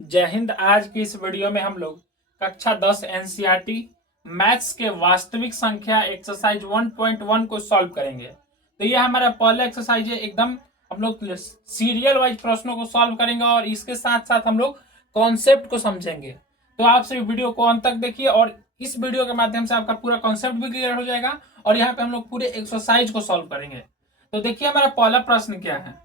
जय हिंद। आज की इस वीडियो में हम लोग कक्षा 10 एनसीईआरटी मैथ्स के वास्तविक संख्या एक्सरसाइज 1.1 को सॉल्व करेंगे। तो ये हमारा पहला एक्सरसाइज है। एकदम हम लोग सीरियल वाइज प्रश्नों को सॉल्व करेंगे और इसके साथ साथ हम लोग कॉन्सेप्ट को समझेंगे। तो आप सभी वीडियो को अंत तक देखिए और इस वीडियो के माध्यम से आपका पूरा कॉन्सेप्ट भी क्लियर हो जाएगा और यहाँ पे हम लोग पूरे एक्सरसाइज को सॉल्व करेंगे। तो देखिए हमारा पहला प्रश्न क्या है।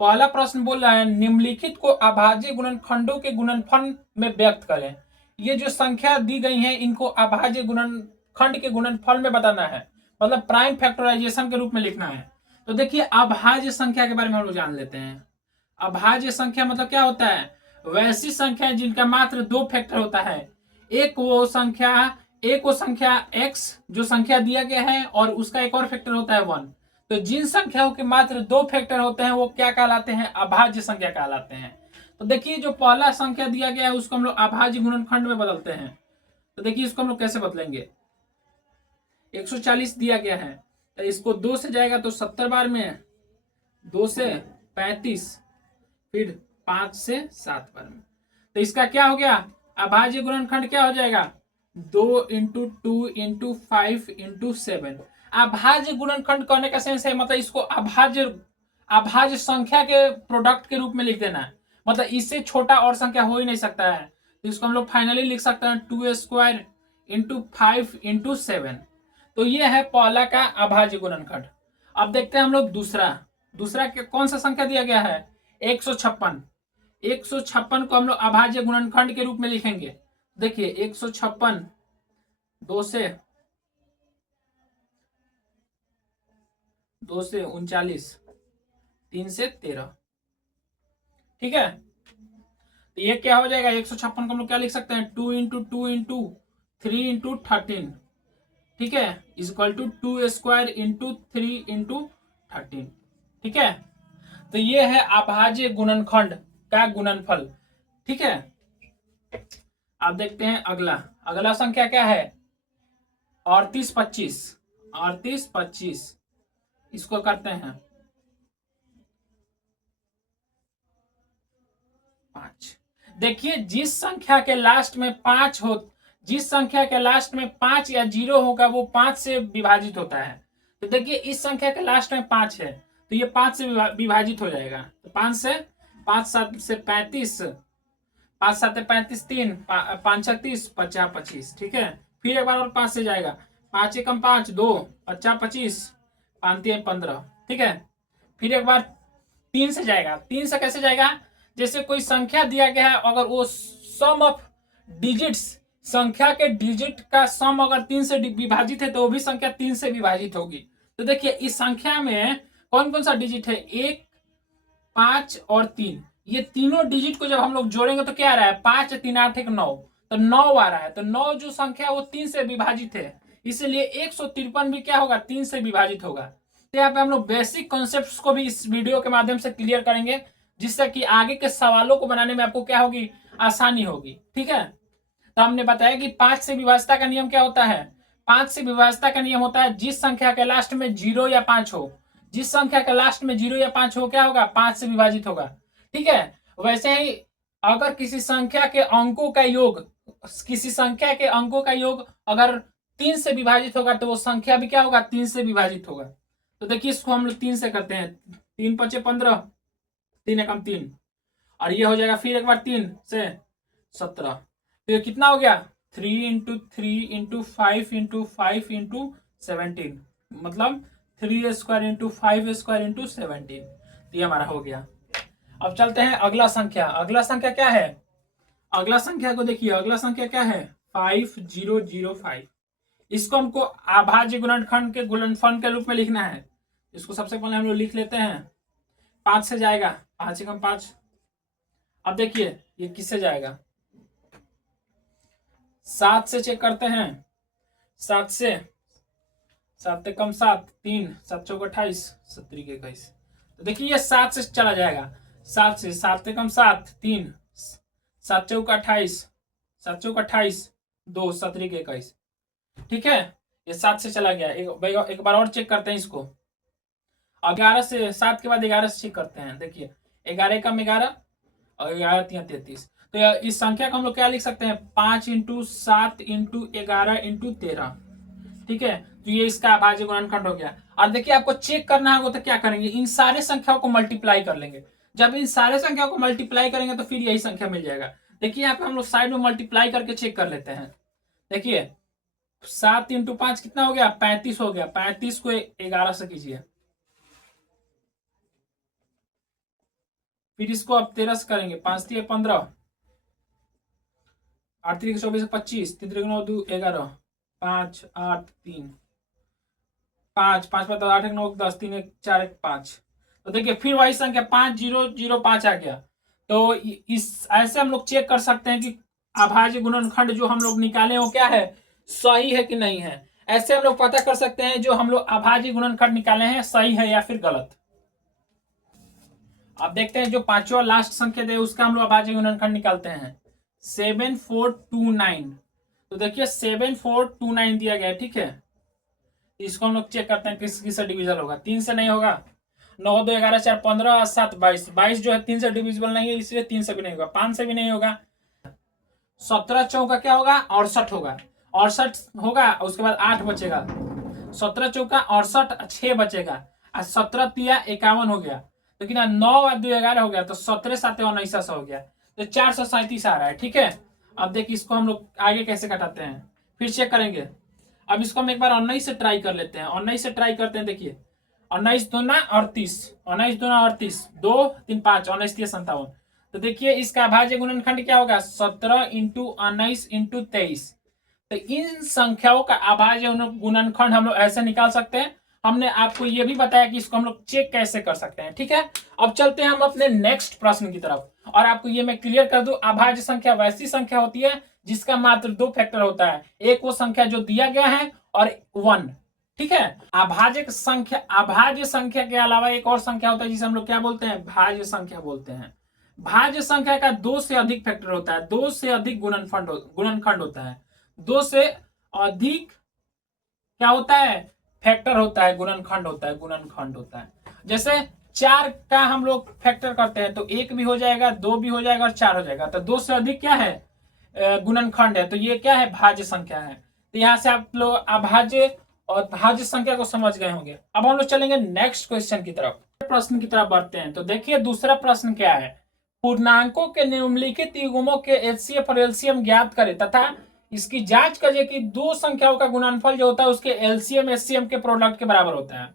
पहला प्रश्न बोल रहा है निम्नलिखित को अभाज्य गुणनखंडों के गुणनफल में व्यक्त करें। ये जो संख्या दी गई है इनको अभाज्य गुणनखंड के गुणनफल में बताना है, मतलब प्राइम फैक्टराइजेशन के रूप में लिखना है। तो देखिए अभाज्य संख्या के बारे में हम लोग जान लेते हैं। अभाज्य संख्या मतलब क्या होता है? वैसी संख्या जिनका मात्र दो फैक्टर होता है। एक वो संख्या x जो संख्या दिया गया है और उसका एक और फैक्टर होता है 1। तो जिन संख्याओं के मात्र दो फैक्टर होते हैं वो क्या कहलाते हैं? अभाज्य संख्या कहलाते हैं। तो देखिए जो पहला संख्या दिया गया है उसको हम लोग अभाज्य गुणनखंड में बदलते हैं। तो देखिए इसको हम लोग कैसे बदलेंगे। 140 दिया गया है तो इसको 2 से जाएगा तो 70 बार में, 2 से 35, फिर 5 से 7 बार में। तो इसका क्या हो गया? अभाज्य गुणनखंड क्या हो जाएगा? 2 इंटू 2 इंटू 5 इंटू 7। अभाज्य गुणनखंड करने का सेंस है मतलब इसको अभाज्य संख्या के प्रोडक्ट के रूप में लिख देना है। मतलब इससे छोटा और संख्या हो ही नहीं सकता है। तो इसको हम लोग फाइनली लिख सकते हैं 2² इंटू 5 इंटू 7। तो ये है पहला का अभाज्य गुणनखंड। अब देखते हैं हम लोग दूसरा कौन सा संख्या दिया गया है? 156। 156 को हम लोग अभाज्य गुणनखंड के रूप में लिखेंगे। देखिए 156 2 से 39, 3 से 13। ठीक है, तो ये क्या हो जाएगा? 156 को हम लोग क्या लिख सकते हैं? 2 इंटू 2 इंटू 3 इंटू 13। ठीक है, इजक्वल टू 2² इंटू 3 इंटू 13। ठीक है, तो ये है अभाज्य गुणनखंड का गुणनफल। ठीक है, अब देखते हैं अगला संख्या क्या है? 3825। 3825 इसको करते हैं 5। देखिए जिस संख्या के लास्ट में 5 या 0 होगा वो 5 से विभाजित होता है। तो देखिए इस संख्या के लास्ट में 5 है तो ये 5 से विभाजित हो जाएगा। तो 5 7 से 35, 5 7 35, 3 5 36, 50 25। ठीक है, फिर एक बार और 5 से जाएगा। 5 एकम 5, 2 50 25, 5 3 15। ठीक है, फिर एक बार 3 से जाएगा। 3 से कैसे जाएगा? जैसे कोई संख्या दिया गया है अगर वो सम ऑफ डिजिट्स, संख्या के डिजिट का सम अगर 3 से विभाजित है तो वो भी संख्या 3 से विभाजित होगी। तो देखिए इस संख्या में कौन कौन सा डिजिट है? 1, 5 और 3। ये तीनों डिजिट को जब हम लोग जोड़ेंगे तो क्या आ रहा है? 5 3 8 1 9। तो 9 आ रहा है। तो 9 जो संख्या है वो 3 से विभाजित है, इसलिए 153 भी क्या होगा? 3 से विभाजित होगा। तो यहाँ पे हम लोग बेसिक कॉन्सेप्ट्स को भी इस वीडियो के माध्यम से क्लियर करेंगे जिससे कि आगे के सवालों को बनाने में आपको क्या होगी? आसानी होगी। ठीक है, तो हमने बताया कि 5 से विभाजता का नियम क्या होता है? 5 से विभाजता का नियम होता है जिस संख्या के लास्ट में 0 या 5 हो, जिस संख्या के लास्ट में 0 या 5 हो क्या होगा? 5 से विभाजित होगा। ठीक है, वैसे ही अगर किसी संख्या के अंकों का योग अगर 3 से विभाजित होगा तो वो संख्या भी क्या होगा? 3 से विभाजित होगा। तो देखिए इसको हम लोग 3 से करते हैं। 3 5 15, 3 एकम 3, और ये हो जाएगा फिर एक बार 3 से 17। तो ये कितना हो गया? 3 इंटू 3 इंटू 5 इंटू 5 इंटू 17, मतलब 3² इंटू 5² इंटू 17। तो ये हमारा हो गया। अब चलते हैं अगला संख्या क्या है? अगला संख्या को देखिए, अगला संख्या क्या है? 5005। इसको हमको अभाज्य गुणनखंड के गुणनफल के रूप में लिखना है। इसको सबसे पहले हम लोग लिख लेते हैं। 5 से जाएगा, 5 एकम 5। अब देखिए ये किससे जाएगा? 7 से चेक करते हैं। 7 से 7 एकम 7, 3 7 चौक 28, 7 21। तो देखिए ये 7 से चला जाएगा। 7 से 7 एकम 7, 3 7 चौक 28, 7 चौक 28, 2 7 21। ठीक है, ये 7 से चला गया। एक बार और चेक करते हैं इसको। 11 से 7 के बाद 11 से चेक करते हैं। देखिए 11 एकम 11, और 11×3 = 33। तो इस संख्या को हम लोग क्या लिख सकते हैं, 5×7×11×13। ठीक है, तो ये इसका अभाज्य गुणनखंड हो गया। और देखिए आपको चेक करना होगा तो क्या करेंगे, इन सारे संख्याओं को मल्टीप्लाई कर लेंगे। जब इन सारे संख्याओं को मल्टीप्लाई करेंगे तो फिर यही संख्या मिल जाएगा। देखिए यहाँ पे हम लोग साइड में मल्टीप्लाई करके चेक कर लेते हैं। देखिए 7×5 कितना हो गया, 35 हो गया। 35 को 11 से कीजिए, फिर इसको अब 13 से करेंगे। 5×3 = 15, 8×3 = 24, 3×3 = 11, 5 8 3 5 5 5 8 1 9 10 3 1 4 1 5। तो देखिए फिर वही संख्या 5005 आ गया। तो इस ऐसे हम लोग चेक कर सकते हैं कि अभाज्य गुणनखंड जो हम लोग निकाले हो क्या है, सही है कि नहीं है। ऐसे हम लोग पता कर सकते हैं जो हम लोग अभाज्य गुणनखंड निकाले हैं सही है या फिर गलत। अब देखते हैं जो पांचवा लास्ट संख्या दे उसका हम लोग अभाज्य गुणनखंड निकालते हैं। 7429। तो देखिए 7429 दिया गया है, ठीक है। इसको हम लोग चेक करते हैं किस किस से डिविजल होगा। 3 से नहीं होगा, 9 2 11 4 15 7 22। 22 जो है 3 से डिविजिबल नहीं है, इसलिए 3 से भी नहीं होगा। 5 से भी नहीं होगा। 17 चौका क्या होगा, 68 होगा। 68 होगा, उसके बाद 8 बचेगा। 17 चौका 68, 6 बचेगा। 17 तिया 51 हो गया। लेकिन 9 और 2 11 हो गया, तो 17 7 19 हो गया। तो 437 आ रहा है, ठीक है। अब देखिए इसको हम लोग आगे कैसे घटाते हैं, फिर चेक करेंगे। अब इसको हम एक बार 19 से ट्राई कर लेते हैं। 19 से ट्राई करते हैं। देखिए 19 दूना 38, 19 दूना 38, 2 3 5, 19 3 57। तो देखिए इसका अभाज्य गुणनखंड क्या होगा, 17 × 19 × 23। तो इन संख्याओं का अभाज्य गुणनखंड हम लोग ऐसे निकाल सकते हैं। हमने आपको यह भी बताया कि इसको हम लोग चेक कैसे कर सकते हैं, ठीक है। अब चलते हैं हम अपने नेक्स्ट प्रश्न की तरफ। और आपको ये मैं क्लियर कर दूं, अभाज्य संख्या वैसी संख्या होती है जिसका मात्र 2 फैक्टर होता है। एक वो संख्या जो दिया गया है और 1, ठीक है। अभाज्य संख्या के अलावा एक और संख्या होता है जिसे हम लोग क्या बोलते हैं, भाज्य संख्या बोलते हैं। भाज्य संख्या का 2 से अधिक फैक्टर होता है, 2 से अधिक गुणनखंड होता है। 2 से अधिक क्या होता है, फैक्टर होता है, गुणनखंड होता है। जैसे 4 का हम लोग फैक्टर करते हैं तो 1 भी हो जाएगा, 2 भी हो जाएगा और 4 हो जाएगा। तो 2 से अधिक क्या है, गुणनखंड है। तो ये क्या है, भाज्य संख्या है। तो यहां से आप लोग अभाज्य और भाज्य संख्या को समझ गए होंगे। अब हम लोग चलेंगे नेक्स्ट क्वेश्चन की तरफ, प्रश्न की तरफ बढ़ते हैं। तो देखिए दूसरा प्रश्न क्या है, पूर्णांकों के निम्नलिखित युग्मों के एचसीएफ और एलसीएम ज्ञात करें तथा इसकी जांच करिए कि दो संख्याओं का गुणनफल जो होता है उसके एलसीएम एचसीएम के प्रोडक्ट के बराबर होता है।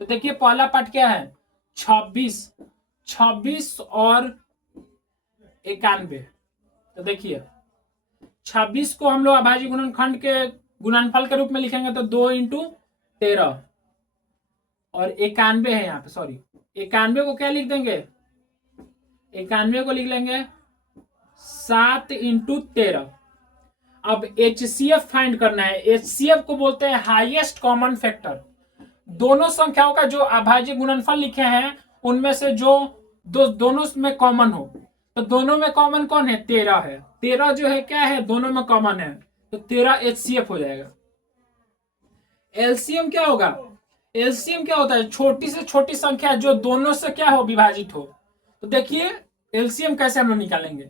तो देखिए पहला पार्ट क्या है, 26 और 91। तो देखिए 26 को हम लोग अभाज्य गुणनखंड के गुणनफल के रूप में लिखेंगे तो 2 × 13 और 91 है यहाँ पे, सॉरी 91 को क्या लिख देंगे, 91 को लिख लेंगे 7 × 13। अब एचसीएफ फाइंड करना है। एचसीएफ को बोलते हैं हाईएस्ट कॉमन फैक्टर। दोनों संख्याओं का जो अभाज्य गुणनफल लिखे हैं उनमें से जो दोनों में कॉमन हो, तो दोनों में कॉमन कौन है, 13 है। 13 जो है क्या है, दोनों में कॉमन है, तो 13 एचसीएफ हो जाएगा। एलसीएम क्या होगा, एलसीएम क्या होता है, छोटी से छोटी संख्या जो दोनों से क्या हो, विभाजित हो। तो देखिए एलसीएम कैसे हम लोग निकालेंगे,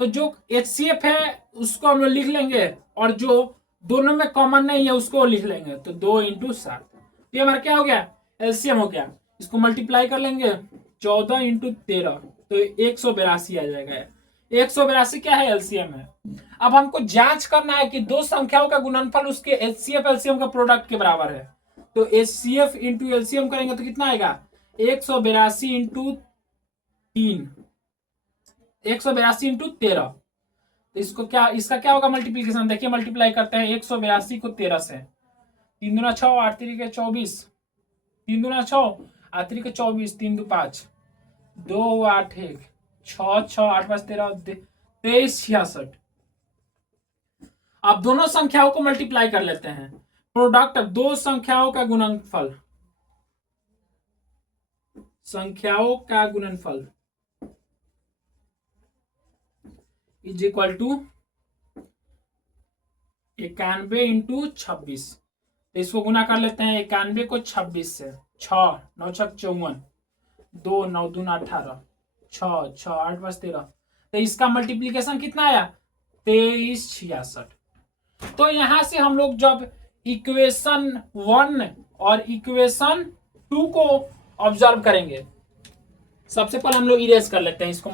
तो जो एचसीएफ है उसको हम लोग लिख लेंगे और जो दोनों में कॉमन नहीं है उसको लिख लेंगे। तो 2 × 7, ये हमारा क्या हो गया, एलसीएम हो गया। इसको मल्टीप्लाई कर लेंगे 14 × 13, तो 182 आ जाएगा। 182 क्या है, एलसीएम है। अब हमको जांच करना है कि दो संख्याओं का गुणनफल उसके एचसीएफ एलसीएम का प्रोडक्ट के बराबर है। तो एचसीएफ × एलसीएम करेंगे तो कितना आएगा, 182 × 3, 182 × 13। तो इसको क्या, इसका क्या होगा मल्टीप्लीकेशन, देखिए मल्टीप्लाई करते हैं 182 को 13 से। 3 दूना 6, 8 3 के 24, 3 दूना 6, 8 3 के 24, 3 2 5, 2 8 1, 6 6 8 5 13, 23 66। अब दोनों संख्याओं को मल्टीप्लाई कर लेते हैं। प्रोडक्ट दो संख्याओं का गुणनफल, संख्याओं का गुणनफल इज इक्वल टू 91 × 26। तो इसको गुना कर लेते हैं 91 को 26 से। 6 9 6 54, 2 9 2 18, 6 6 8 5 13, तो इसका मल्टीप्लीकेशन कितना आया 2366। तो यहां से हम लोग जब इक्वेशन 1 और इक्वेशन 2 को ऑब्जर्व करेंगे, सबसे पहले हम लोग इरेज कर लेते हैं इसको,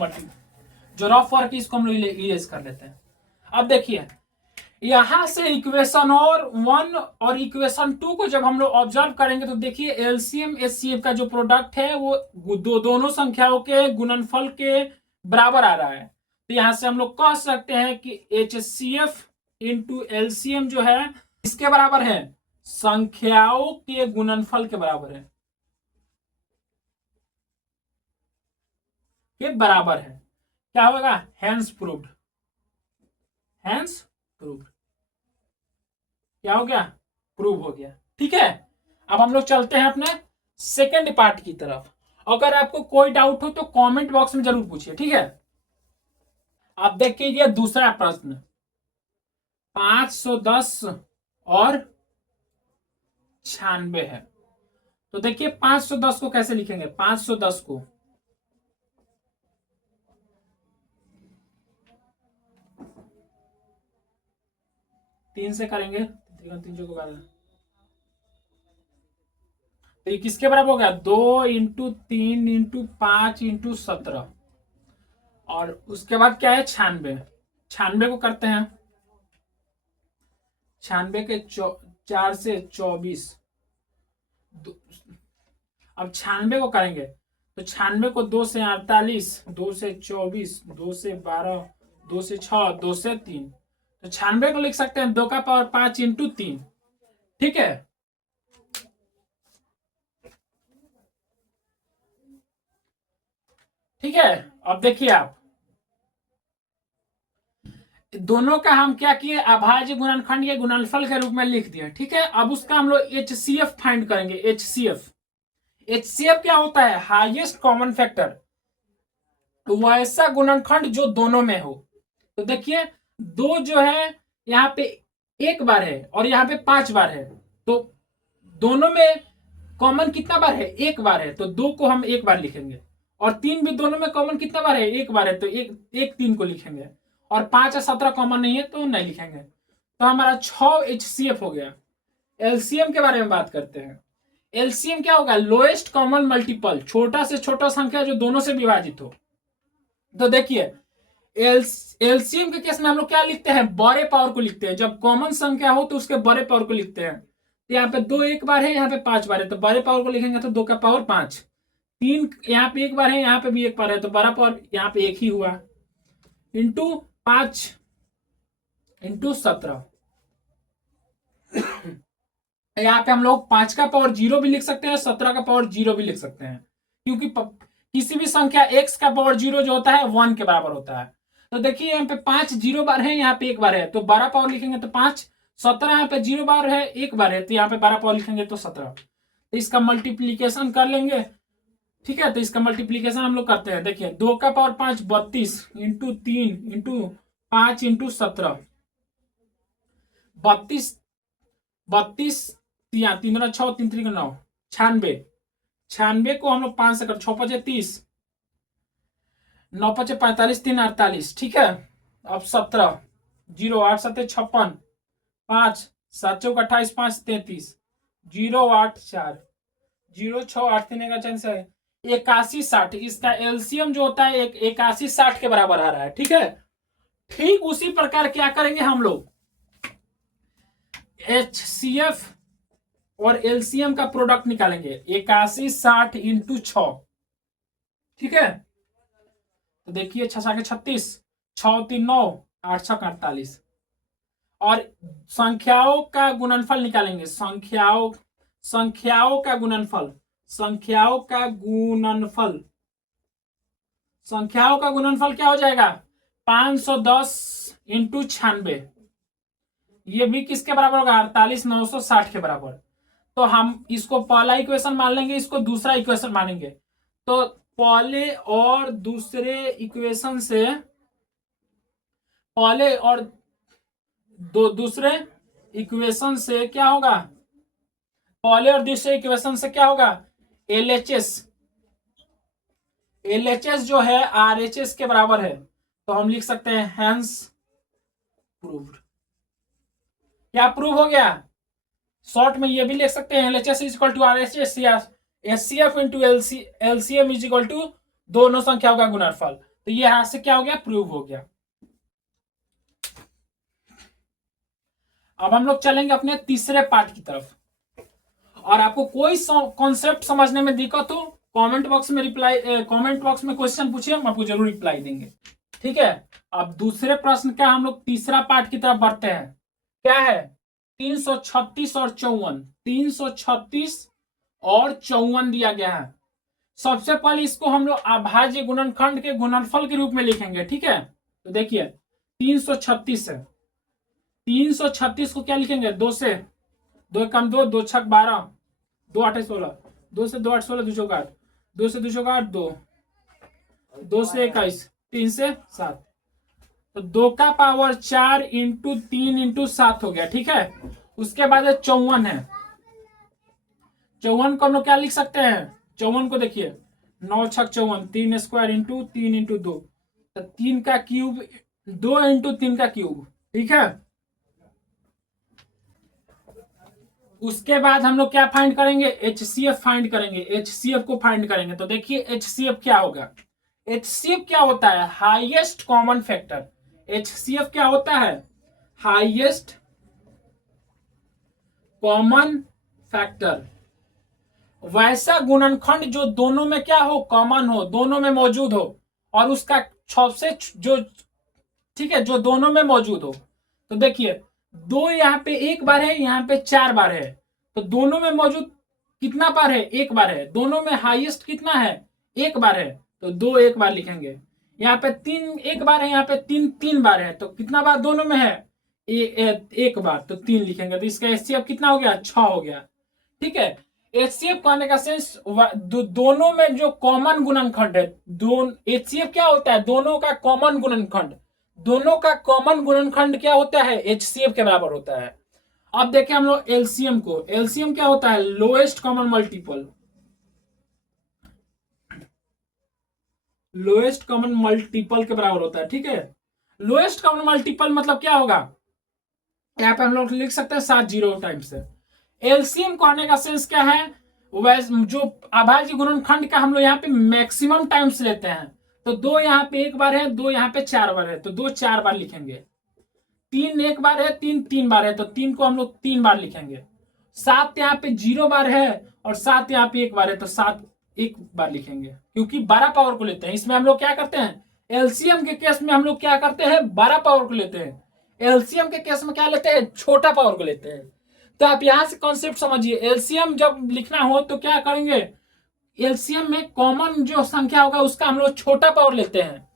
जो रफ वर्क है इसको हम लोग इरेज कर लेते हैं। अब देखिए यहां से इक्वेशन और 1 और इक्वेशन 2 को जब हम लोग ऑब्जर्व करेंगे तो देखिए एलसीएम एचसीएफ का जो प्रोडक्ट है वो दोनों संख्याओं के गुणनफल के बराबर आ रहा है। तो यहां से हम लोग कह सकते हैं कि एचसीएफ इंटू एलसीएम जो है इसके बराबर है, संख्याओं के गुणनफल के बराबर है, के बराबर है। क्या होगा, हैंस प्रूव्ड, हैंस प्रूव्ड। क्या हो गया, प्रूव हो गया। ठीक है, अब हम लोग चलते हैं अपने सेकेंड पार्ट की तरफ। अगर आपको कोई डाउट हो तो कमेंट बॉक्स में जरूर पूछिए। ठीक है, अब देखिए ये दूसरा प्रश्न 510 और 96 है। तो देखिए 510 को कैसे लिखेंगे, 510 को 3 से करेंगे, 3 को 12, तो ये किसके बराबर हो गया, 2 इंटू 3 इंटू 5 इंटू 17, और उसके बाद क्या है 96। 96 को करते हैं, 96 के 4 से 24, अब 96 को करेंगे तो 96 को 2 से 48, 2 से 24, 2 से 12, 2 से 6, 2 से 3, तो 96 को लिख सकते हैं 2 का पावर 5 इंटू 3। ठीक है, ठीक है। अब देखिए आप दोनों का हम क्या किए, अभाज्य गुणनखंड के गुणनफल के रूप में लिख दिए। ठीक है, अब उसका हम लोग एचसीएफ फाइंड करेंगे। एचसीएफ, एचसीएफ क्या होता है, हाईएस्ट कॉमन फैक्टर, वैसा गुणनखंड जो दोनों में हो। तो देखिए 2 जो है यहाँ पे एक बार है और यहाँ पे 5 बार है, तो दोनों में कॉमन कितना बार है, एक बार है, तो 2 को हम एक बार लिखेंगे। और 3 भी दोनों में कॉमन कितना बार है, एक बार है, तो एक 3 को लिखेंगे। और 5 और 17 कॉमन नहीं है तो नहीं लिखेंगे। तो हमारा 6 एचसीएफ हो गया। एलसीएम के बारे में बात करते हैं। एलसीएम क्या होगा, लोएस्ट कॉमन मल्टीपल, छोटा से छोटा संख्या जो दोनों से विभाजित हो। तो देखिए एलसीएम के केस में हम लोग क्या लिखते हैं, बड़े पावर को लिखते हैं। जब कॉमन संख्या हो तो उसके बड़े पावर को लिखते हैं। तो यहाँ पे 2 एक बार है, यहाँ पे 5 बार है, तो बड़े पावर को लिखेंगे तो 2 का पावर 5। 3 यहाँ पे एक बार है, यहाँ पे भी एक बार है, तो बड़ा पावर यहाँ पे एक ही हुआ, इंटू 5 इंटू 17। यहाँ पे हम लोग 5 का पावर 0 भी लिख सकते हैं, 17 का पावर 0 भी लिख सकते हैं, क्योंकि किसी भी संख्या x का पावर 0 जो होता है 1 के बराबर होता है। तो देखिए यहाँ पे 5 0 बार है, यहाँ पे एक बार है, तो 12 पावर लिखेंगे तो 5। 17 यहाँ पे 0 बार है, एक बार है, तो यहाँ पे 12 पावर लिखेंगे तो 17। तो इसका मल्टीप्लीकेशन कर लेंगे। ठीक है, तो इसका मल्टीप्लीकेशन हम लोग करते हैं। देखिए 2 का पावर 5 32 इंटू 3 इंटू 5 इंटू 17, 32 32 3 3 6 3 3 9 96। 96 को हम लोग 5 से कर, 6 5 30, 9 5 45, 3 48। ठीक है, अब 17 0 8 7 56, 5 7 चौक 28, 5 33, 0 8 4, 0 6 8 3 का चांस है 81 60। इसका एलसीएम जो होता है 81 60 के बराबर आ रहा है। ठीक है, ठीक उसी प्रकार क्या करेंगे हम लोग, एचसीएफ और एलसीएम का प्रोडक्ट निकालेंगे, 81 60 इंटू 6। ठीक है, तो देखिए 6 के 36, 6 3 9, 8 6 48, और संख्याओं का गुणनफल निकालेंगे। संख्याओं का गुणनफल, संख्याओं का गुणनफल, संख्याओं का गुणनफल क्या हो जाएगा, 510 इंटू 96। ये भी किसके बराबर होगा, 48 960 के बराबर। तो हम इसको पहला इक्वेशन मान लेंगे, इसको दूसरा इक्वेशन मानेंगे। तो पहले और दूसरे इक्वेशन से, पहले और दूसरे इक्वेशन से क्या होगा, पहले और दूसरे इक्वेशन से क्या होगा, एलएचएस, एलएचएस जो है आरएचएस के बराबर है। तो हम लिख सकते हैं हैंस प्रूव्ड। क्या प्रूव हो गया? शॉर्ट में ये भी लिख सकते हैं LHS is equal to RHS या HCF into LCM is equal to दोनों संख्याओं का गुणनफल। तो ये यहां से क्या हो गया? प्रूव हो गया। अब हम लोग चलेंगे अपने तीसरे पार्ट की तरफ। और आपको कोई कॉन्सेप्ट समझने में दिक्कत हो, कमेंट बॉक्स में क्वेश्चन पूछिए, हम आपको जरूर रिप्लाई देंगे। ठीक है, अब दूसरे प्रश्न का हम लोग तीसरा पार्ट की तरफ बढ़ते हैं। क्या है? 336 और 54, 336 और 54 दिया गया है। सबसे पहले इसको हम लोग अभाज्य गुणनखंड के गुणनफल के रूप में लिखेंगे। ठीक है, तो देखिए 336 है, 336 को क्या लिखेंगे? 2 से 2 कम 2, 2 छक 12, 2 8 16, 2 से 2 8 16, 2 चौक 8, 2 से 2 चौक 8, 2, 2 से 21, 3 से 7, तो 2 का पावर 4 इंटू 3 इंटू 7 हो गया। ठीक है, उसके बाद 54 है। 54 को हम लोग क्या लिख सकते हैं? 54 को देखिए 9 छक 54, 3 स्क्वायर इंटू 3 इंटू 2, तो 3 का क्यूब, 2 इंटू 3 का क्यूब। ठीक है, उसके बाद हम लोग क्या फाइंड करेंगे? HCF फाइंड करेंगे। HCF को फाइंड करेंगे तो देखिए HCF क्या होगा? HCF क्या होता है? Highest common factor. HCF क्या होता है? Highest common factor. वैसा गुणनखंड जो दोनों में क्या हो? कॉमन हो, दोनों में मौजूद हो, और उसका सबसे जो, ठीक है, जो दोनों में मौजूद हो। तो देखिए 2 यहाँ पे एक बार है, यहाँ पे 4 बार है, तो दोनों में मौजूद कितना बार है? 1 बार है। दोनों में हाईएस्ट कितना है? 1 बार है, तो 2 एक बार लिखेंगे। यहाँ पे 3 एक बार है, यहाँ पे 3 बार है, तो कितना बार दोनों में है? 1 बार, तो 3 लिखेंगे। तो इसका HCF कितना हो गया? 6 हो गया। ठीक है, HCF कहने का सेंस दोनों में जो कॉमन गुणनखंड है, HCF क्या होता है? दोनों का कॉमन गुणनखंड। दोनों का कॉमन गुणनखंड क्या होता है? HCF के बराबर होता है। अब देखें हम लोग LCM को। LCM क्या होता है? Lowest common multiple. Lowest common multiple के बराबर होता है। ठीक है, लोएस्ट कॉमन मल्टीपल मतलब क्या होगा? यहाँ पे हम लोग लिख सकते हैं 7 0 टाइम्स से। एलसीएम कहने का सेंस क्या है? वैसे जो अभाज्य गुणनखंड का हम लोग यहाँ पे मैक्सिमम टाइम्स लेते हैं, तो 2 यहाँ पे 1 बार है, 2 यहाँ पे 4 बार है, तो 2 4 बार लिखेंगे। 3 1 बार है, 3 3 बार है, तो 3 को हम लोग 3 बार लिखेंगे। 7 यहाँ पे 0 बार है और 7 यहाँ पे 1 बार है, तो 7 1 बार लिखेंगे, क्योंकि 12 पावर को लेते हैं। इसमें हम लोग क्या करते हैं? एलसीएम के केस में हम लोग क्या करते हैं? 12 पावर को लेते हैं। एलसीएम के केस में क्या लेते हैं? छोटा पावर को लेते हैं। तो आप यहां से कॉन्सेप्ट समझिए। एलसीएम जब लिखना हो तो क्या करेंगे? एलसीएम में कॉमन जो संख्या होगा उसका हम लोग छोटा पावर लेते हैं।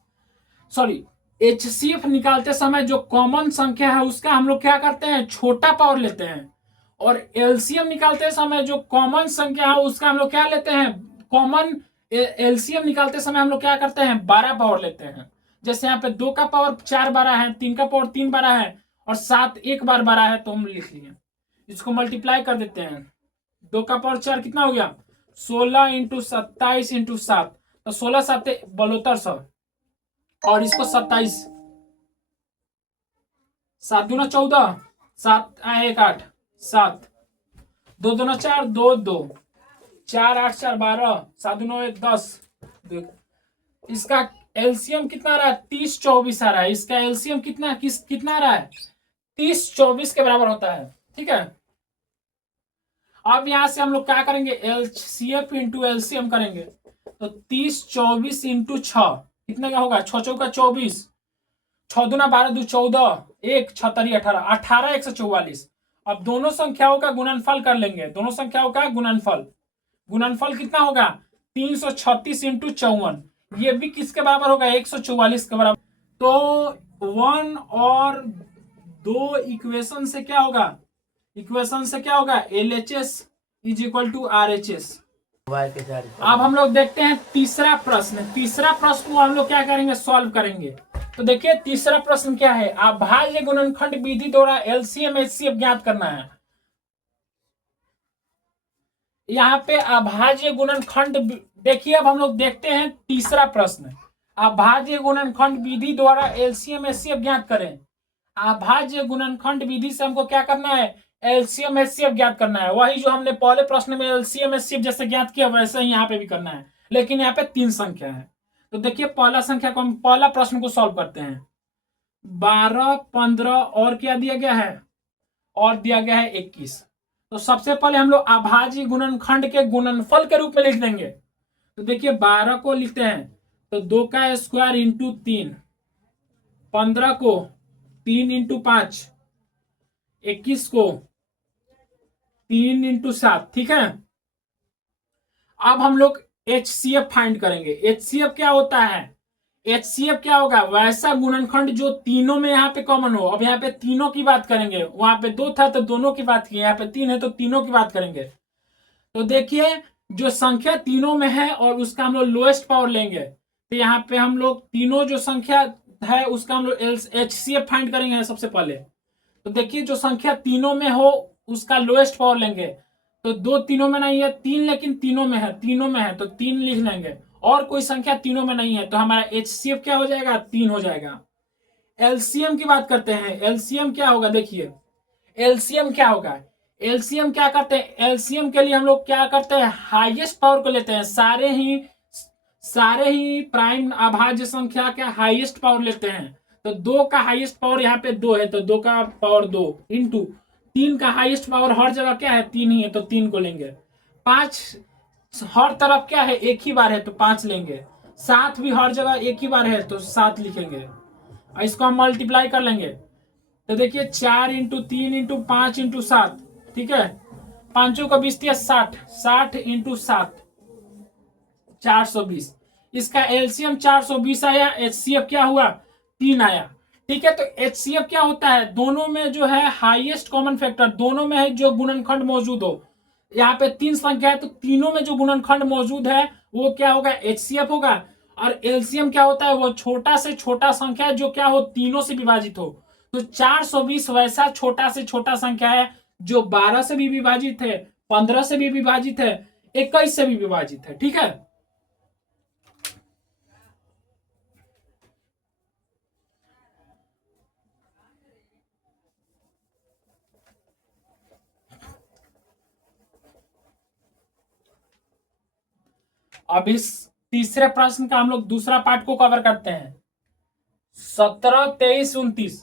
सॉरी, HCF निकालते समय जो कॉमन संख्या है उसका हम लोग क्या करते हैं? छोटा पावर लेते हैं। और एलसीएम निकालते समय जो कॉमन संख्या है उसका हम लोग क्या लेते हैं? कॉमन एलसीएम निकालते समय हम लोग क्या करते हैं? 12 पावर लेते हैं। जैसे यहाँ पे 2 का पावर 4 12 है, 3 का पावर 3 12 है, और 7 1 बार 12 है, तो हम लिख लिए। इसको मल्टीप्लाई कर देते हैं। 2 का पावर 4 कितना हो गया? 16 इंटू 27 इंटू 7, तो 16 7 7200, और इसको 27, 7 दूना 14, 7 1 8, 7 2 दूना 4, 2 2, 4 8 4 12, 7 9 1 10। इसका एलसीएम कितना आ रहा है? 30 24 आ रहा है। इसका एलसीएम कितना आ रहा है? 30 24 के बराबर होता है। ठीक है, अब यहां से हम लोग क्या करेंगे? एलसीएफ इंटू एलसीएम करेंगे, तो 30 24 इंटू 6 कितने का होगा? 6 चौका 24, 6 दूना 12 2 14, 1 छतरी 18, 18 144। अब दोनों संख्याओं का गुणनफल कर लेंगे। दोनों संख्याओं का गुणनफल कितना होगा? 336 इंटू 54। ये भी किसके बराबर होगा? 144 के बराबर। तो 1 और 2 इक्वेशन से क्या होगा? LHS is equal to RHS। अब हम लोग देखते हैं तीसरा प्रश्न को हम लोग क्या करेंगे? सॉल्व करेंगे। तो देखिए तीसरा प्रश्न क्या है? अभाज्य गुणनखंड विधि द्वारा एलसीएम HCF ज्ञात करना है। यहाँ पे अभाज्य गुणनखंड देखिए। अब हम लोग देखते हैं तीसरा प्रश्न। अभाज्य गुणनखंड विधि द्वारा एलसीएम एचसीएफ ज्ञात करें। अभाज्य गुणनखंड विधि से हमको क्या करना है, एलसीएम एचसीएफ ज्ञात करना है। वही जो हमने पहले प्रश्न में एलसीएम एचसीएफ जैसे ज्ञात किया वैसे ही यहाँ पे भी करना है, लेकिन यहाँ पे 3 संख्या है। तो देखिए पहला संख्या को हम पहला प्रश्न को सॉल्व करते हैं। 12, 15 और क्या दिया गया है, और दिया गया है 21। तो सबसे पहले हम लोग अभाज्य गुणनखंड के गुणनफल के रूप में लिख देंगे। तो देखिए 12 को लिखते हैं तो 2 का स्क्वायर इंटू 3, 15 को 3 इंटू 5, 21 को 3 इंटू 7। ठीक है, अब हम लोग HCF फाइंड करेंगे। HCF क्या होता है, HCF क्या होगा, वैसा गुणनखंड जो तीनों में यहाँ पे कॉमन हो। अब यहाँ पे तीनों की बात करेंगे, वहां पे 2 था तो दोनों की बात की, यहाँ पे 3 है तो तीनों की बात करेंगे। तो देखिए जो संख्या तीनों में है और उसका हम लोग लोएस्ट पावर लेंगे, तो यहाँ पे हम लोग तीनों जो संख्या है उसका हम लोग HCF फाइंड करेंगे सबसे पहले। तो देखिए जो संख्या तीनों में हो उसका लोएस्ट पावर लेंगे। तो 2 तीनों में नहीं है, 3 लेकिन तीनों में है, तीनों में है तो 3 लिख लेंगे। और कोई संख्या तीनों में नहीं है तो हमारा HCF क्या हो जाएगा, 3 हो जाएगा। एलसीएम की बात करते हैं। एलसीएम क्या होगा, देखिए एलसीएम क्या होगा, एलसीएम क्या करते हैं, एलसीएम के लिए हम लोग क्या करते हैं, हाईएस्ट पावर को लेते हैं। सारे ही प्राइम अभाज्य संख्या का हाईएस्ट पावर लेते हैं। तो 2 का हाईएस्ट पावर यहाँ पे 2 है तो 2 का पावर 2 इंटू 3 का हाईएस्ट पावर हर जगह क्या है, 3 ही है तो 3 को लेंगे। 5 हर तरफ क्या है, एक ही बार है तो 5 लेंगे। 7 भी हर जगह एक ही बार है तो 7 लिखेंगे। इसको हम मल्टीप्लाई कर लेंगे तो देखिए 4 इंटू 3 इंटू 5 इंटू 7, ठीक है, 5 को 20 दिया 60, 60 इंटू 7 420। इसका एलसीएम 420 आया, एचसीएफ क्या हुआ, 3 आया। ठीक है, तो एचसीएफ क्या होता है, दोनों में जो है हाईएस्ट कॉमन फैक्टर, दोनों में है जो गुणनखंड मौजूद हो। यहाँ पे 3 संख्या है तो तीनों में जो गुणनखंड मौजूद है वो क्या होगा, एचसीएफ होगा। और एलसीएम क्या होता है, वो छोटा से छोटा संख्या जो क्या हो, तीनों से विभाजित हो। तो 420 वैसा छोटा से छोटा संख्या है जो 12 से भी विभाजित है, 15 से भी विभाजित है, 21 से भी विभाजित है। ठीक है, अब इस तीसरे प्रश्न का हम लोग दूसरा पार्ट को कवर करते हैं। 17, 23, 29,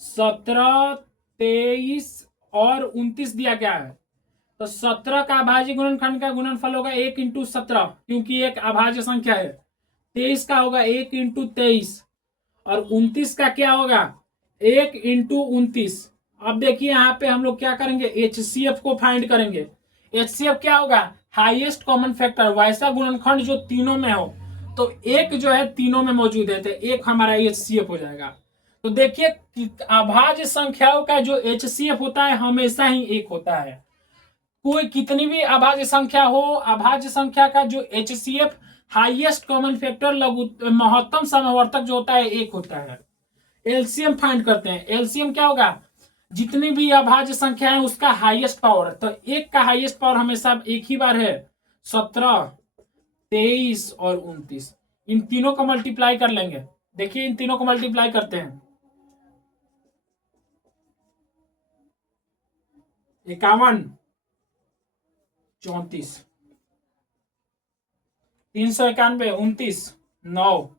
17, 23 और 29 दिया गया है। तो 17 का अभाज्य गुणनखंड का गुणनफल होगा 1 इंटू 17, क्योंकि एक अभाज्य संख्या है। 23 का होगा 1 इंटू 23 और 29 का क्या होगा, 1 इंटू 29। अब देखिए यहाँ पे हम लोग क्या करेंगे, HCF को फाइंड करेंगे। HCF क्या होगा, हाईएस्ट कॉमन फैक्टर, वैसा गुणनखंड जो तीनों में हो। तो एक जो है तीनों में मौजूद है तो एक हमारा HCF हो जाएगा। तो देखिए अभाज्य संख्याओं का जो HCF होता है हमेशा ही 1 होता है। कोई कितनी भी अभाज्य संख्या हो, अभाज्य संख्या का जो HCF हाईएस्ट कॉमन फैक्टर लघु महत्तम समवर्तक जो होता है 1 होता है। एलसीएम फाइंड करते हैं। एलसीएम क्या होगा, जितनी भी अभाज्य संख्या है उसका हाईएस्ट पावर। तो 1 का हाईएस्ट पावर हमेशा एक ही बार है, 17, 23 और 29। इन तीनों को मल्टीप्लाई कर लेंगे। देखिए इन तीनों को मल्टीप्लाई करते हैं, 51, 34, 391, 29, 9,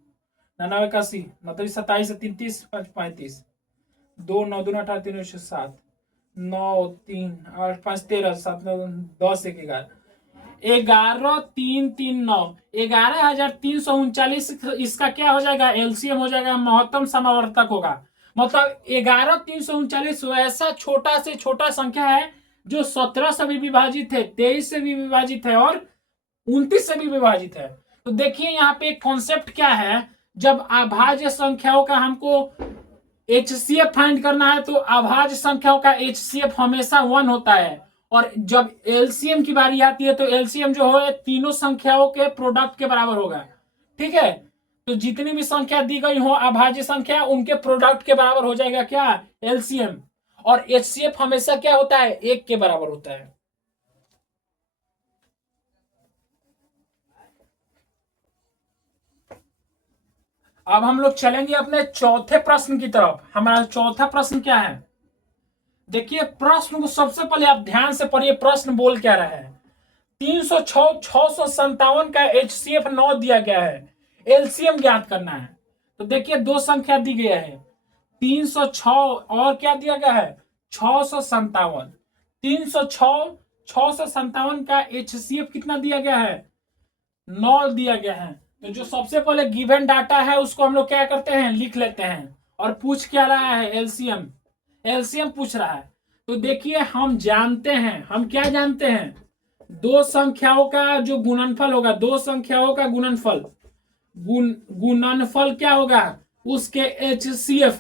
99, 81, 29, 27, 33, 35, 2, 9, 2, 18, 3, 7, 9, 3, 8, 5, 13, 7, 9, 10, 1, 11, 11, 3, 3, 9, 11,339। इसका क्या हो जाएगा, एलसीएम हो जाएगा, महत्तम समावर्तक होगा। मतलब 11,339 वैसा छोटा से छोटा संख्या है जो 17 से भी विभाजित है, 23 से भी विभाजित है और 29 से भी विभाजित है। तो देखिए यहाँ पे कॉन्सेप्ट क्या है, जब अभाज्य संख्याओं का हमको HCF फाइंड करना है तो अभाज्य संख्याओं का HCF हमेशा 1 होता है। और जब एलसीएम की बारी आती है तो एलसीएम जो है तीनों संख्याओं के प्रोडक्ट के बराबर होगा। ठीक है, तो जितनी भी संख्या दी गई हो अभाज्य संख्या, उनके प्रोडक्ट के बराबर हो जाएगा क्या, एलसीएम। और HCF हमेशा क्या होता है, 1 के बराबर होता है। अब हम लोग चलेंगे अपने चौथे प्रश्न की तरफ। हमारा चौथा प्रश्न क्या है, देखिए प्रश्न को सबसे पहले आप ध्यान से पढ़िए, प्रश्न बोल क्या रहा है। 306 का HCF 9 दिया गया है, एलसीएम ज्ञात करना है। तो देखिए दो संख्या दी गई है, 306 और क्या दिया गया है 657। 306 657 का HCF कितना दिया गया है 9 दिया गया है। तो जो सबसे पहले गिवन डाटा है उसको हम लोग क्या करते हैं लिख लेते हैं, और पूछ क्या रहा है एलसीएम, एलसीएम पूछ रहा है। तो देखिए हम जानते हैं, हम क्या जानते हैं, दो संख्याओं का जो गुणनफल होगा, दो संख्याओं का गुणनफल, गुणनफल क्या होगा उसके HCF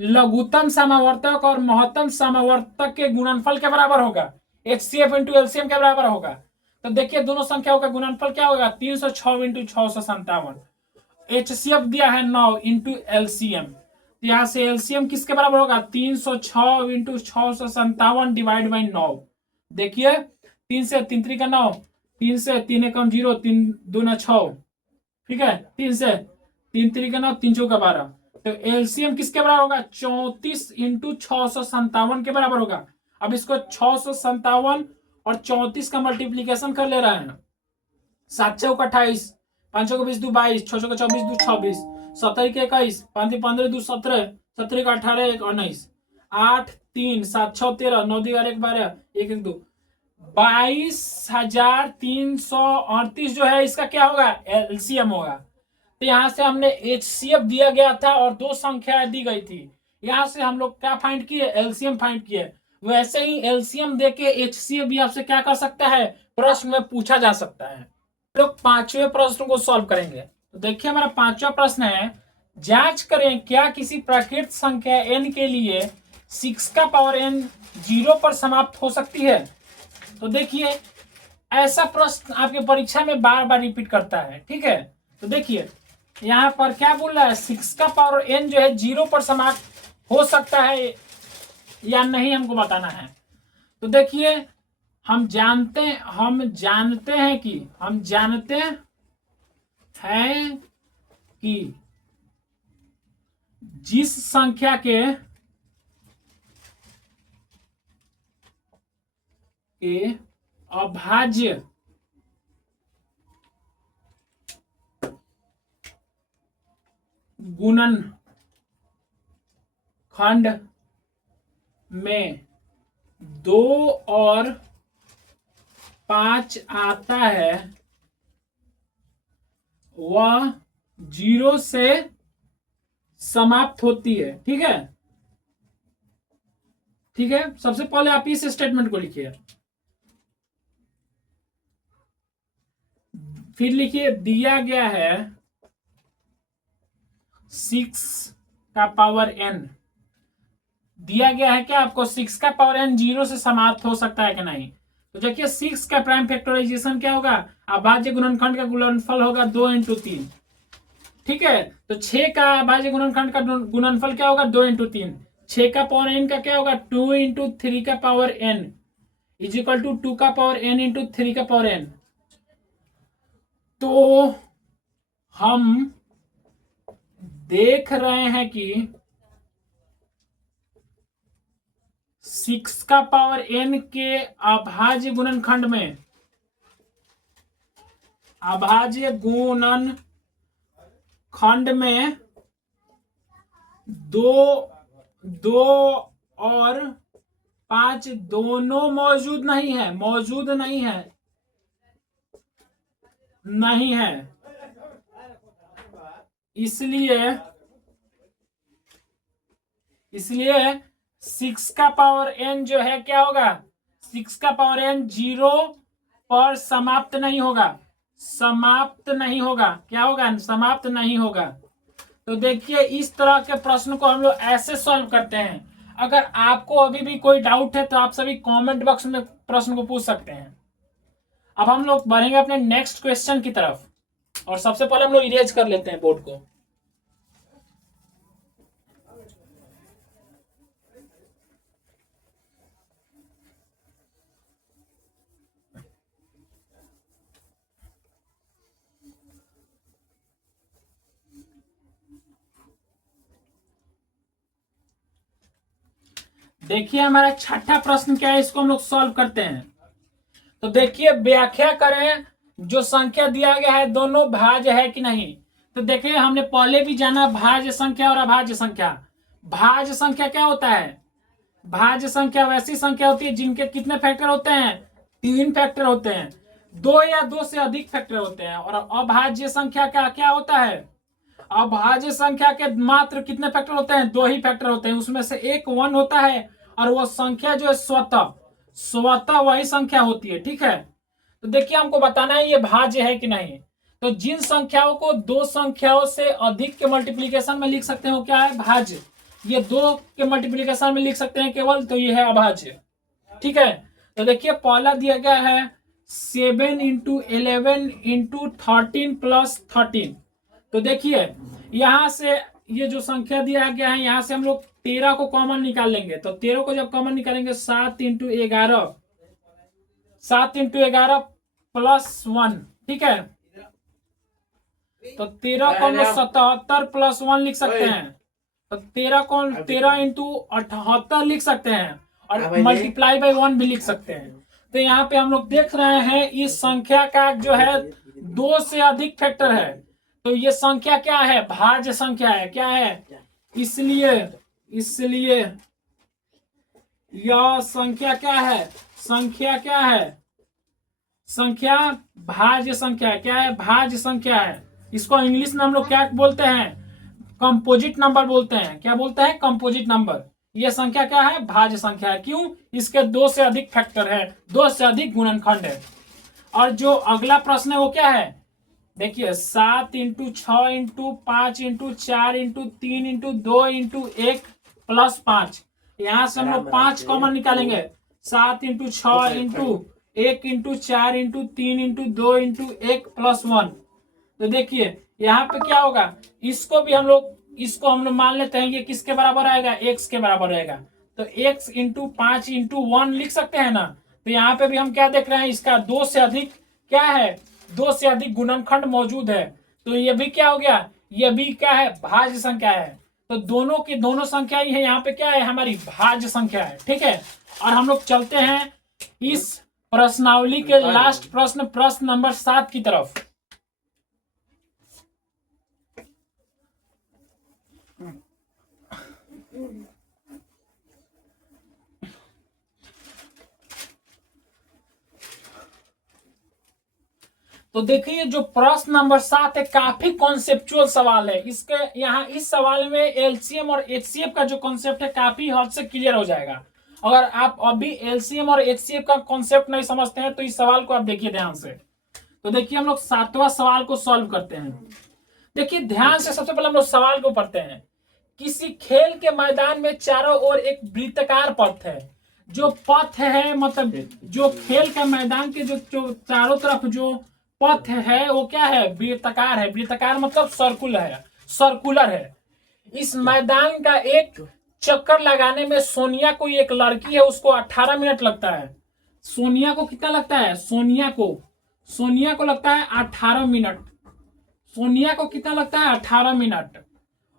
लघुत्तम समावर्तक और महत्तम समावर्तक के गुणनफल के बराबर होगा, HCF इंटू एलसीएम के बराबर होगा। तो देखिए दोनों संख्याओं का गुणनफल क्या होगा 306 इंटू 657, HCF दिया है 9 इंटू एलसीएम, तो यहां से एलसीएम किसके बराबर होगा 306 इंटू 657 डिवाइड बाई 9। देखिए 3 से 3 3 का 9, 3 से 3 एकम 0, 3 दूना 6, ठीक है 3 से 3 3 का 9, 3 चौका 12। तो एलसीएम किसके बराबर होगा 34 इंटू 657 के बराबर होगा। अब इसको 657 और 34 का मल्टीप्लीकेशन कर ले रहे हैं, 7 चौक 28, 5 चौक 20 2 22, 6 चौक 24 2 26, 17 के 21, 5 15 2 17, 17 का 18 1 19, 8 3 7 6 13, 9 11 1 12, 1 1 2, 22,338 जो है इसका क्या होगा एलसीएम होगा। तो यहां से हमने HCF दिया गया था और दो संख्याएं दी गई थी, यहां से हम लोग क्या फाइंड किए एलसीएम फाइंड किए। वैसे ही एलसीएम देके HCF भी आपसे क्या कर सकता है प्रश्न में पूछा जा सकता है। लोग पांचवें प्रश्न को सॉल्व करेंगे। तो देखिए हमारा पांचवा प्रश्न है, जांच करें क्या किसी प्राकृत संख्या n के लिए 6 का पावर n 0 पर समाप्त हो सकती है। तो देखिए ऐसा प्रश्न आपके परीक्षा में बार बार रिपीट करता है, ठीक है। तो देखिए यहां पर क्या बोल रहा है 6 का पावर n जो है 0 पर समाप्त हो सकता है या नहीं हमको बताना है। तो देखिए हम जानते हैं कि जिस संख्या के अभाज्य गुणनखंड में 2 और 5 आता है वह 0 से समाप्त होती है, ठीक है। ठीक है सबसे पहले आप इस स्टेटमेंट को लिखिए, फिर लिखिए दिया गया है 6 का पावर n, दिया गया है क्या आपको 6 का पावर n 0 से समाप्त हो सकता है कि नहीं। तो देखिए 6 का प्राइम फैक्टराइजेशन क्या होगा, अभाज्य गुणनखंड का गुणनफल होगा 2 इंटू 3, ठीक है। तो 6 का अभाज्य गुणनखंड का गुणनफल क्या होगा 2 इंटू 3, 6 का पावर n का क्या होगा 2 इंटू 3 का power n is equal to 2 का पावर n इंटू 3 का पावर n। तो हम देख रहे हैं कि 6 का पावर n के अभाज्य गुणनखंड में, अभाज्य गुणनखंड में 2 और 5 दोनों मौजूद नहीं है। इसलिए 6 का पावर n जो है क्या होगा 6 का पावर n 0 पर समाप्त नहीं होगा, क्या होगा समाप्त नहीं होगा। तो देखिए इस तरह के प्रश्न को हम लोग ऐसे सॉल्व करते हैं। अगर आपको अभी भी कोई डाउट है तो आप सभी कमेंट बॉक्स में प्रश्न को पूछ सकते हैं। अब हम लोग बढ़ेंगे अपने नेक्स्ट क्वेश्चन की तरफ, और सबसे पहले हम लोग इरेज कर लेते हैं बोर्ड को। देखिए हमारा छठा प्रश्न क्या है, इसको हम लोग सॉल्व करते हैं। तो देखिए व्याख्या करें, जो संख्या दिया गया है दोनों भाज्य है कि नहीं। तो देखिए हमने पहले भी जाना भाज्य संख्या और अभाज्य संख्या। भाज्य संख्या क्या होता है, भाज्य संख्या वैसी संख्या होती है जिनके कितने फैक्टर होते हैं, 3 फैक्टर होते हैं, 2 या 2 से अधिक फैक्टर होते हैं। और अभाज्य संख्या का क्या होता है, अभाज्य संख्या के मात्र कितने फैक्टर होते हैं, 2 ही फैक्टर होते हैं, उसमें से एक 1 होता है और वो संख्या जो है स्वतः स्वतः वही संख्या होती है। ठीक है, तो देखिए हमको बताना है ये भाज्य है कि नहीं। तो जिन संख्याओं को 2 संख्याओं से अधिक के मल्टीप्लीकेशन में लिख सकते हैं वो क्या है, भाज्य। ये 2 के मल्टीप्लीकेशन में लिख सकते हैं केवल, तो ये है अभाज्य। ठीक है, तो देखिए पहला दिया गया है 7 इंटू 11 इंटू 13 प्लस 13। तो देखिए यहां से ये जो संख्या दिया गया है यहां से हम लोग 13 को कॉमन निकाल लेंगे। तो 13 को जब कॉमन निकालेंगे 7 इंटू 11, 7 इंटू 11 प्लस 1। ठीक है, तो 13 को हम लोग 77 प्लस 1 लिख सकते हैं। तो 13 को 13 इंटू 78 लिख सकते हैं और मल्टीप्लाई बाई 1 भी लिख सकते हैं। तो यहाँ पे हम लोग देख रहे हैं इस संख्या का जो है 2 से अधिक फैक्टर है, तो ये संख्या क्या है, भाज्य संख्या है। क्या है, इसलिए यह संख्या क्या है, संख्या क्या है, संख्या भाज्य संख्या है। क्या है, भाज्य संख्या है। इसको इंग्लिश में हम लोग क्या बोलते हैं, कंपोजिट नंबर बोलते हैं। क्या बोलते हैं, कंपोजिट नंबर। यह संख्या क्या है, भाज्य संख्या है। क्यों, इसके 2 से अधिक फैक्टर है, 2 से अधिक गुणनखंड है। और जो अगला प्रश्न है वो क्या है, देखिए 7 into 6 into 5 into 4 into 3 into 2 into 1 plus 5। यहां से हम लोग 5 कॉमन निकालेंगे। 7 into 6 into 1 into 4 into 3 into 2 into 1 plus 1। तो देखिए यहाँ पे क्या होगा, इसको हम लोग मान लेते हैं ये किसके बराबर आएगा, x के बराबर रहेगा। तो x इंटू 5 इंटू 1 लिख सकते हैं ना। तो यहाँ पे भी हम क्या देख रहे हैं, इसका 2 से अधिक क्या है, 2 से अधिक गुणनखंड मौजूद है। तो ये भी क्या हो गया, ये भी क्या है, भाज्य संख्या है। तो दोनों की दोनों संख्या ही है, यहाँ पे क्या है, हमारी भाज्य संख्या है। ठीक है, और हम लोग चलते हैं इस प्रश्नावली के लास्ट प्रश्न नंबर 7 की तरफ। तो देखिए जो प्रश्न नंबर 7 है काफी कॉन्सेप्चुअल सवाल है। इसके यहाँ इस सवाल में एलसीएम और एचसीएफ का जो कॉन्सेप्ट है काफी हद से क्लियर हो जाएगा। अगर आप अभी एलसीएम और एचसीएफ का कॉन्सेप्ट नहीं समझते हैं तो इस सवाल को आप देखिए ध्यान से। तो देखिए हम लोग 7वां सवाल को सॉल्व करते हैं। देखिए ध्यान से, सबसे पहले हम लोग सवाल को पढ़ते हैं। किसी खेल के मैदान में चारों ओर एक वृत्ताकार पथ है। जो पथ है मतलब जो खेल के मैदान के जो चारों तरफ जो पथ है वो क्या है, वृत्ताकार है। वृत्ताकार मतलब सर्कुलर है। इस मैदान का एक चक्कर लगाने में सोनिया कोई एक लड़की है, उसको 18 मिनट लगता है। सोनिया को कितना लगता है, सोनिया को लगता है 18 मिनट। सोनिया को कितना लगता है, 18 मिनट।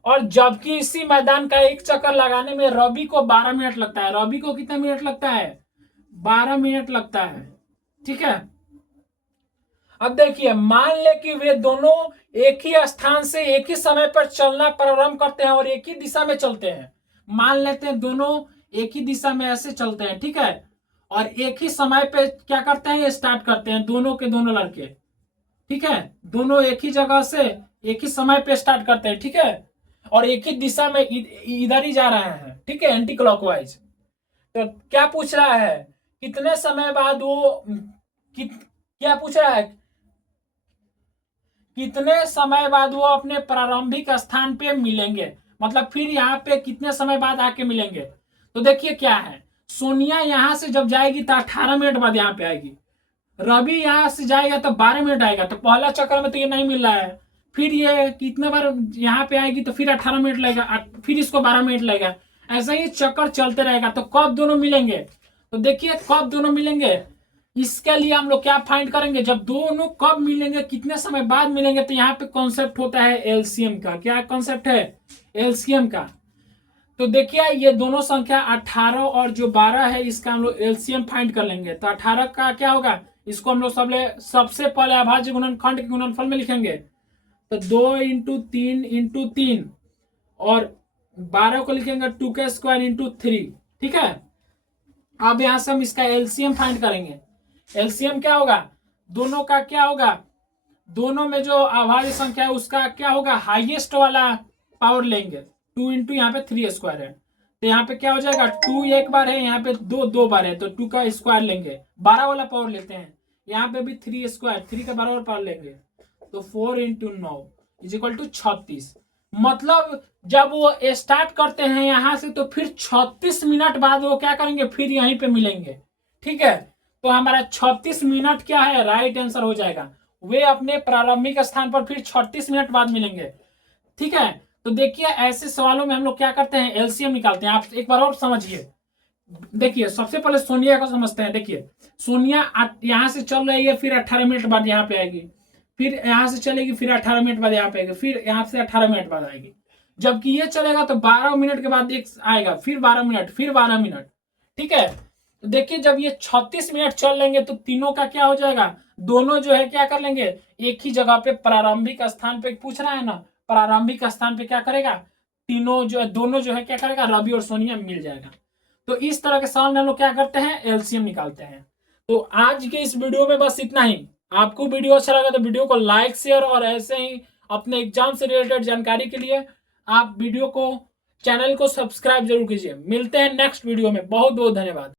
और जबकि इसी मैदान का एक चक्कर लगाने में रवि को 12 मिनट लगता है। रवि को कितना मिनट लगता है, 12 मिनट लगता है। ठीक है, अब देखिए मान ले कि वे दोनों एक ही स्थान से एक ही समय पर चलना प्रारंभ करते हैं और एक ही दिशा में चलते हैं। मान लेते हैं दोनों एक ही दिशा में ऐसे चलते हैं। ठीक है, और एक ही समय पे क्या करते हैं, स्टार्ट करते हैं दोनों के दोनों लड़के। ठीक है, दोनों एक ही जगह से एक ही समय पे स्टार्ट करते हैं। ठीक है, और एक ही दिशा में इधर ही जा रहे हैं। ठीक है, एंटी क्लॉकवाइज। तो क्या पूछ रहा है, कितने समय बाद वो क्या पूछ रहा है, कितने समय बाद वो अपने प्रारंभिक स्थान पे मिलेंगे, मतलब फिर यहाँ पे कितने समय बाद आके मिलेंगे। तो देखिए क्या है, सोनिया यहां से जब जाएगी तो 18 मिनट बाद यहाँ पे आएगी। रवि यहां से जाएगा तो 12 मिनट आएगा। तो पहला चक्कर में तो ये नहीं मिल रहा है, फिर ये कितने बार यहाँ पे आएगी तो फिर 18 मिनट लगेगा, फिर इसको 12 मिनट लगेगा। ऐसा ही चक्कर चलते रहेगा। तो कब दोनों मिलेंगे, तो देखिए कब दोनों मिलेंगे, इसके लिए हम लोग क्या फाइंड करेंगे, जब दोनों कब मिलेंगे, कितने समय बाद मिलेंगे। तो यहाँ पे कॉन्सेप्ट होता है एलसीएम का। क्या कॉन्सेप्ट है, एलसीएम का। तो देखिए ये दोनों संख्या 18 और जो 12 है इसका हम लोग एलसीएम फाइंड कर लेंगे। तो 18 का क्या होगा, इसको हम लोग सबसे पहले अभाज्य गुणनखंड के गुणनफल में लिखेंगे। तो 2 इंटू 3 और 12 को लिखेंगे 2 का स्क्वायर इंटू 3। ठीक है, अब यहां से हम इसका एलसीएम फाइंड करेंगे। एलसीएम क्या होगा, दोनों का क्या होगा, दोनों में जो अभाज्य संख्या है उसका क्या होगा, हाईएस्ट वाला पावर लेंगे। 2 इंटू यहाँ पे 3 स्क्वायर है, तो यहाँ पे क्या हो जाएगा, 2 एक बार है, यहाँ पे 2 बार है, तो 2 का स्क्वायर लेंगे। 12 वाला पावर लेते हैं, यहाँ पे भी 3 स्क्वायर, 3 का 12 वाला पावर लेंगे। तो 4 इंटू 9 इज इक्वल टू 36। मतलब जब वो स्टार्ट करते हैं यहां से, तो फिर 36 मिनट बाद वो क्या करेंगे, फिर यहीं पे मिलेंगे। ठीक है, तो हमारा 36 मिनट क्या है, राइट आंसर हो जाएगा। वे अपने प्रारंभिक स्थान पर फिर 36 मिनट बाद मिलेंगे। ठीक है, तो देखिए ऐसे सवालों में हम लोग क्या करते हैं, एलसीएम निकालते हैं। आप एक बार और समझिए। देखिए सबसे पहले सोनिया को समझते हैं। देखिए सोनिया यहां से चल रही है, फिर 18 मिनट बाद यहाँ पे आएगी, फिर यहां से चलेगी, फिर 18 मिनट बाद यहाँ पे आएगी, फिर यहाँ से 18 मिनट बाद आएगी। जबकि ये चलेगा तो 12 मिनट के बाद एक आएगा, फिर 12 मिनट, फिर 12 मिनट। ठीक है, तो देखिए जब ये 36 मिनट चल लेंगे तो तीनों का क्या हो जाएगा, दोनों जो है क्या कर लेंगे, एक ही जगह पे प्रारंभिक स्थान पे पूछ रहा है ना, प्रारंभिक स्थान पे क्या करेगा, तीनों जो है, दोनों जो है क्या करेगा, रवि और सोनिया मिल जाएगा। तो इस तरह के सवाल में हम लोग क्या करते हैं, एलसीएम निकालते हैं। तो आज के इस वीडियो में बस इतना ही। आपको वीडियो अच्छा लगा तो वीडियो को लाइक, शेयर और ऐसे ही अपने एग्जाम से रिलेटेड जानकारी के लिए आप वीडियो को, चैनल को सब्सक्राइब जरूर कीजिए। मिलते हैं नेक्स्ट वीडियो में। बहुत बहुत धन्यवाद।